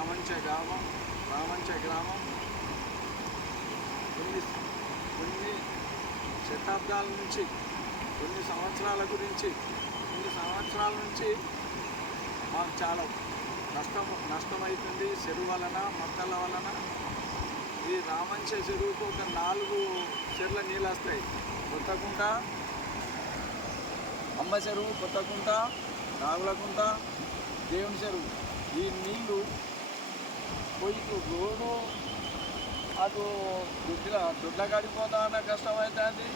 రామంచ గ్రామం రామంచ గ్రామం. కొన్ని కొన్ని శతాబ్దాల నుంచి కొన్ని సంవత్సరాల గురించి కొన్ని సంవత్సరాల నుంచి మాకు చాలా నష్టం నష్టమవుతుంది చెరువు వలన మొక్కల వలన. ఈ రామంచ చెరువుకు ఒక నాలుగు చెర్ల నీళ్ళు వస్తాయి. కొత్తకుంట అమ్మ చెరువు కొత్తకుంట రాగులకుంట దేవుని చెరువు. పోయి రోడ్డు అటు దుడ్ల దొడ్ల గడిపోతా అన్న కష్టం అవుతుంది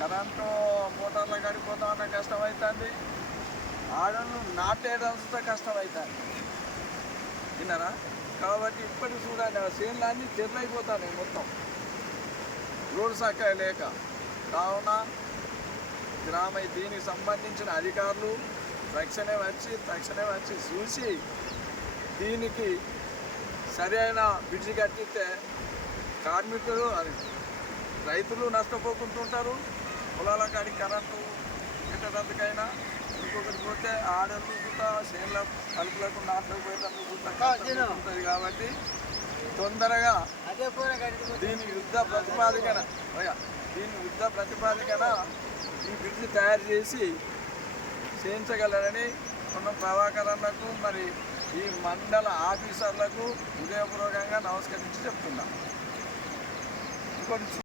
కరెంటు మోటార్ల గడిపోతా అన్న కష్టం అవుతుంది ఆడళ్ళు నాటేయడంతో కష్టం అవుతుంది విన్నారా? కాబట్టి ఇప్పటికి చూడండి ఆ చేనులు అన్నీ మొత్తం. రోడ్డు సక్క లేక. కావున గ్రామ దీనికి సంబంధించిన అధికారులు తక్షణమే వచ్చి తక్షణమే వచ్చి చూసి దీనికి సరైన బ్రిడ్జి కట్టిస్తే కార్మికులు అది రైతులు నష్టపోకుంటుంటారు పొలాల కాడికి కరెంటు పెట్టేటందుకైనా ఇంకొకటి పోతే ఆడలు కూడా చేనుల కలుపులకు కూడా కష్టం ఉంటుంది కాబట్టి తొందరగా దీని యుద్ధ ప్రతిపాదికన దీని యుద్ధ ప్రతిపాదికన ఈ బ్రిడ్జ్ తయారు చేసి చేయించగలరని మన ప్రభాకర్ అన్నకు మరి ఈ మండల ఆఫీసర్లకు హృదయపూర్వకంగా నమస్కరించి చెప్తున్నా. కొంచెం